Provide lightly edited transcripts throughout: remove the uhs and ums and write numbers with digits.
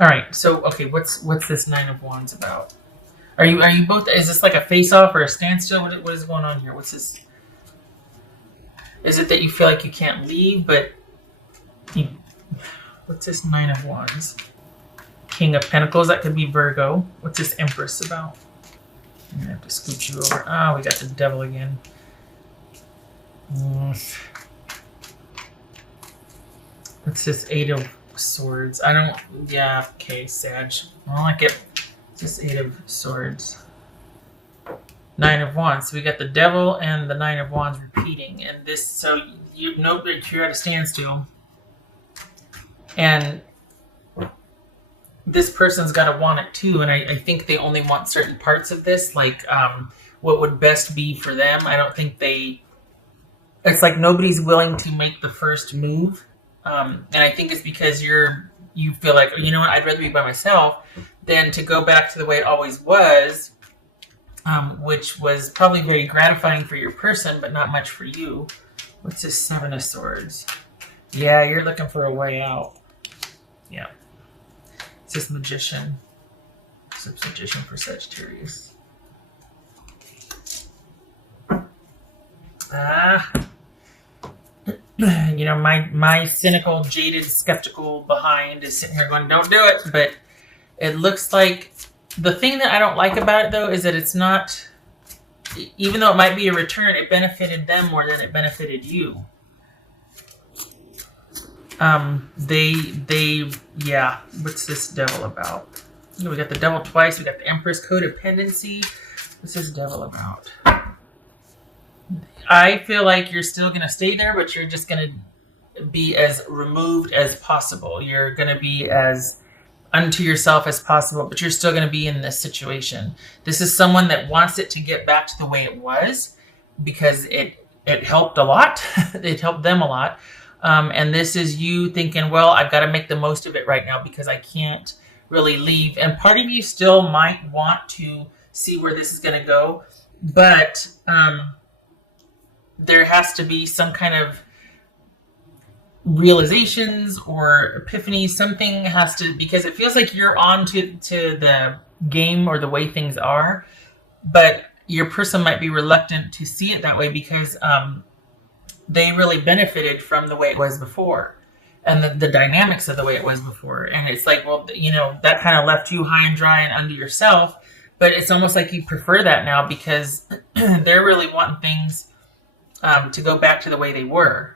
All right. So, okay, what's this Nine of Wands about? Are you both? Is this like a face off or a standstill? What is going on here? What's this? Is it that you feel like you can't leave, but you, what's this Nine of Wands? King of Pentacles. That could be Virgo. What's this Empress about? I'm gonna have to scoot you over. Ah, we got the Devil again. What's this Eight of Swords? I don't. Yeah. Okay, Sag. I don't like it. It's just Eight of Swords. Nine of Wands. So we got the Devil and the Nine of Wands repeating, and this. So you know that you're at a standstill, and this person's got to want it too. And I think they only want certain parts of this, like what would best be for them. I don't think they. It's like nobody's willing to make the first move, and I think it's because you feel like, you know what, I'd rather be by myself than to go back to the way it always was. Which was probably very gratifying for your person, but not much for you. What's this Seven of Swords? Yeah, you're looking for a way out. Yeah. It's this Magician. It's this Magician for Sagittarius. You know, my cynical, jaded, skeptical behind is sitting here going, don't do it. But it looks like the thing that I don't like about it, though, is that it's not, even though it might be a return, it benefited them more than it benefited you. Yeah, what's this Devil about? We got the Devil twice, we got the Empress, codependency. What's this Devil about? I feel like you're still going to stay there, but you're just going to be as removed as possible. You're going to be as unto yourself as possible, but you're still going to be in this situation. This is someone that wants it to get back to the way it was because it helped a lot. It helped them a lot. And this is you thinking, well, I've got to make the most of it right now because I can't really leave. And part of you still might want to see where this is going to go, but there has to be some kind of realizations or epiphanies. Something has to, because it feels like you're on to the game or the way things are, but your person might be reluctant to see it that way because they really benefited from the way it was before and the dynamics of the way it was before. And it's like, well, you know, that kind of left you high and dry and under yourself, but it's almost like you prefer that now because they're really wanting things to go back to the way they were.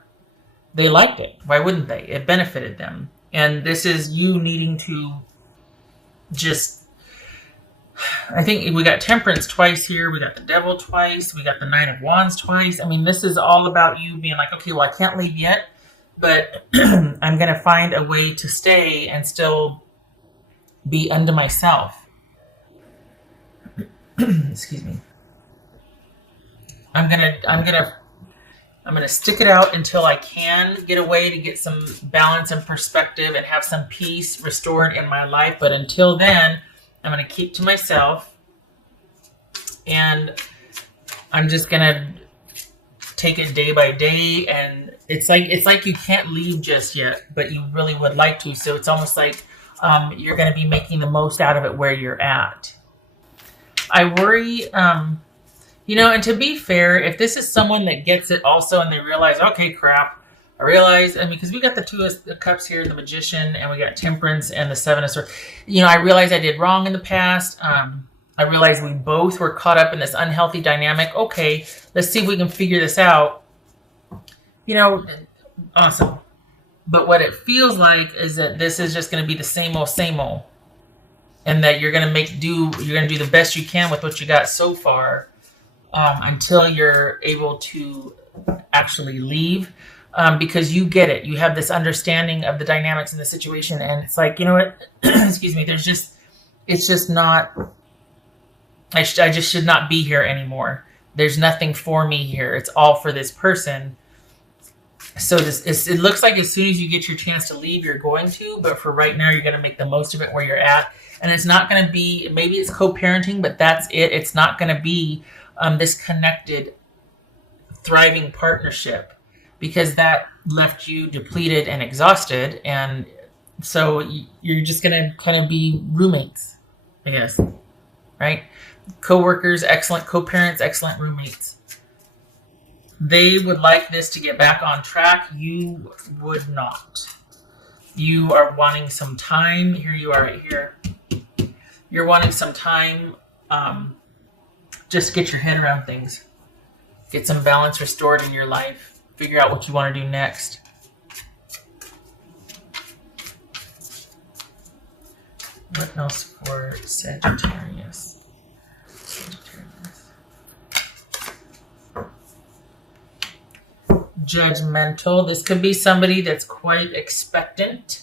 They liked it. Why wouldn't they? It benefited them. And this is you needing to just, I think we got Temperance twice here. We got the Devil twice. We got the Nine of Wands twice. I mean, this is all about you being like, okay, well, I can't leave yet, but I'm going to find a way to stay and still be unto myself. Excuse me. I'm gonna stick it out until I can get away to get some balance and perspective and have some peace restored in my life. But until then, I'm gonna keep to myself, and I'm just gonna take it day by day. And it's like you can't leave just yet, but you really would like to. So it's almost like you're gonna be making the most out of it where you're at. I worry. You know, and to be fair, if this is someone that gets it also and they realize, okay, crap, I realize, I mean, because we got the Two of Cups here, the Magician, and we got Temperance and the Seven of Swords. You know, I realized I did wrong in the past. I realized we both were caught up in this unhealthy dynamic. Okay, let's see if we can figure this out. You know, awesome. But what it feels like is that this is just going to be the same old, and that you're going to do the best you can with what you got so far. Until you're able to actually leave, because you get it. You have this understanding of the dynamics in the situation, and it's like, you know what? Excuse me. It's just not. I just should not be here anymore. There's nothing for me here. It's all for this person. So it looks like as soon as you get your chance to leave, you're going to. But for right now, you're going to make the most of it where you're at, and it's not going to be. Maybe it's co-parenting, but that's it. It's not going to be this connected, thriving partnership, because that left you depleted and exhausted. And So you're just going to kind of be roommates, I guess, right? Co-workers, excellent. Co-parents, excellent roommates. They would like this to get back on track. You would not. You are wanting some time. Here you are right here. You're wanting some time just to get your head around things. Get some balance restored in your life. Figure out what you want to do next. What else for Sagittarius? Judgmental. This could be somebody that's quite expectant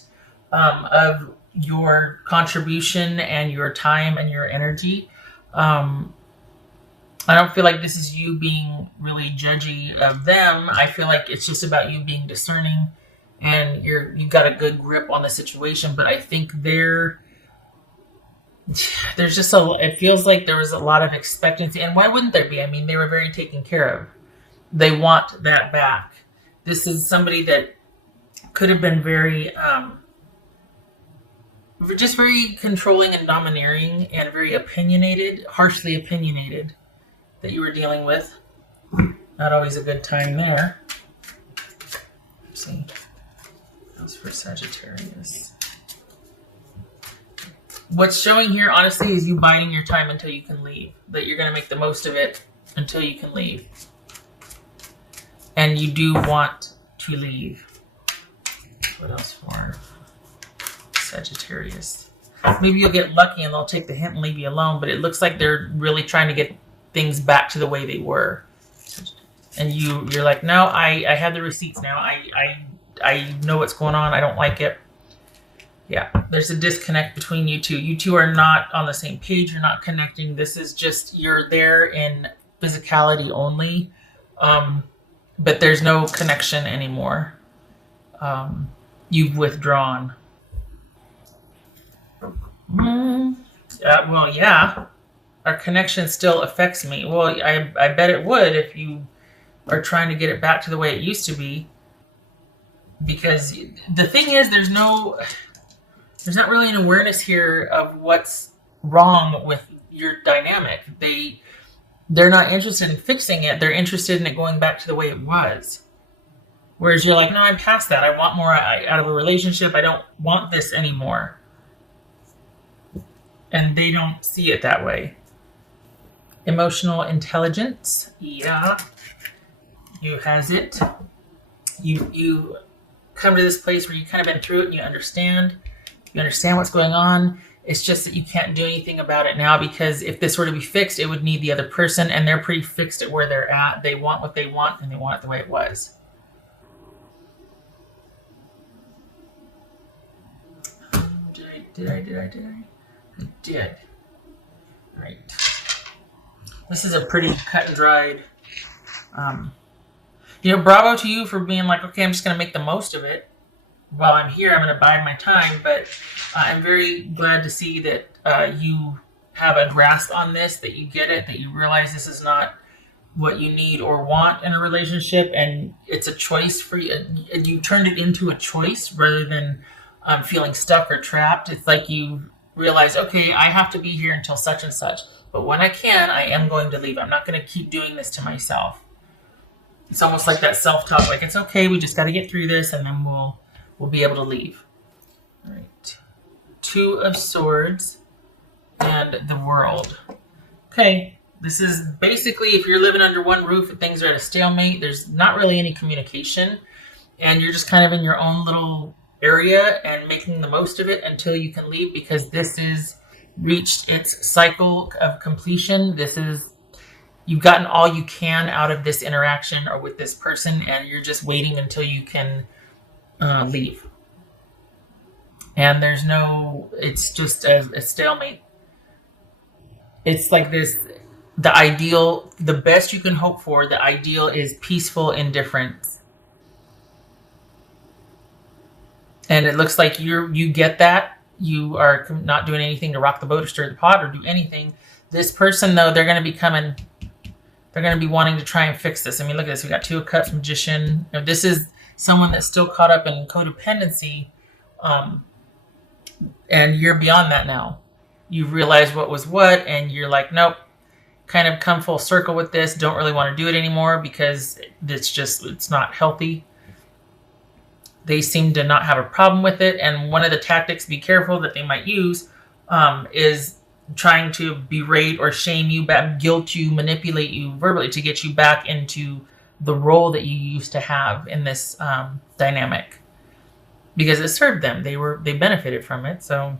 of your contribution and your time and your energy. I don't feel like this is you being really judgy of them. I feel like it's just about you being discerning and you've got a good grip on the situation. But I think there's just it feels like there was a lot of expectancy. And why wouldn't there be? I mean, they were very taken care of. They want that back. This is somebody that could have been very, just very controlling and domineering and very opinionated, harshly opinionated that you were dealing with. Not always a good time there. Let's see. That's for Sagittarius. What's showing here, honestly, is you biding your time until you can leave. That you're going to make the most of it until you can leave. And you do want to leave. What else for Sagittarius? Maybe you'll get lucky and they'll take the hint and leave you alone, but it looks like they're really trying to get things back to the way they were. And you're like, no, I have the receipts now. I know what's going on. I don't like it. Yeah, there's a disconnect between you two. You two are not on the same page. You're not connecting. This is just, you're there in physicality only. But there's no connection anymore. You've withdrawn. Well, yeah. Our connection still affects me. Well, I bet it would if you are trying to get it back to the way it used to be. Because the thing is, there's not really an awareness here of what's wrong with your dynamic. They're not interested in fixing it. They're interested in it going back to the way it was. Whereas you're like, no, I'm past that. I want more out of a relationship. I don't want this anymore. And they don't see it that way. Emotional intelligence. Yeah. You has it. You come to this place where you kind of been through it and you understand. You understand what's going on. It's just that you can't do anything about it now because if this were to be fixed, it would need the other person, and they're pretty fixed at where they're at. They want what they want, and they want it the way it was. Did I? I did. Right. This is a pretty cut and dried. Bravo to you for being like, okay, I'm just going to make the most of it. While I'm here, I'm going to bide my time, but I'm very glad to see that you have a grasp on this, that you get it, that you realize this is not what you need or want in a relationship, and it's a choice for you. And you turned it into a choice rather than feeling stuck or trapped. It's like you realize, okay, I have to be here until such and such, but when I can, I am going to leave. I'm not going to keep doing this to myself. It's almost like that self-talk, like it's okay, we just got to get through this, and then we'll be able to leave. All right. 2 of Swords and the World. Okay. This is basically if you're living under one roof and things are at a stalemate, there's not really any communication, and you're just kind of in your own little area and making the most of it until you can leave, because this is reached its cycle of completion. You've gotten all you can out of this interaction or with this person, and you're just waiting until you can leave. And it's just a stalemate. It's like this, the ideal, the best you can hope for, the ideal is peaceful indifference. And it looks like you get that. You are not doing anything to rock the boat or stir the pot or do anything. This person, though, they're going to be wanting to try and fix this. I mean, look at this. We got 2 of Cups, Magician. This is someone that's still caught up in codependency, And you're beyond that now. You've realized what was what, and you're like, nope, kind of come full circle with this. Don't really want to do it anymore because it's not healthy. They seem to not have a problem with it. And one of the tactics, be careful, that they might use is trying to berate or shame you back, guilt you, manipulate you verbally to get you back into the role that you used to have in this dynamic, because it served them. They benefited from it. So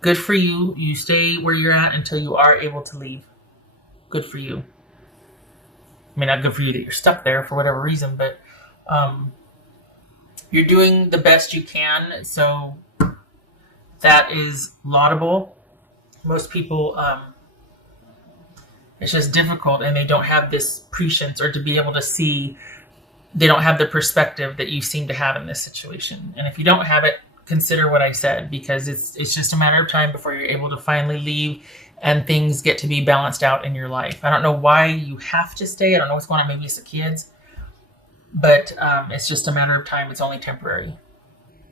good for you. You stay where you're at until you are able to leave. Good for you. I mean, not good for you that you're stuck there for whatever reason, but you're doing the best you can. So that is laudable. Most people, it's just difficult, and they don't have this prescience or to be able to see. They don't have the perspective that you seem to have in this situation. And if you don't have it, consider what I said, because it's just a matter of time before you're able to finally leave and things get to be balanced out in your life. I don't know why you have to stay. I don't know what's going on. Maybe it's the kids, but it's just a matter of time. It's only temporary.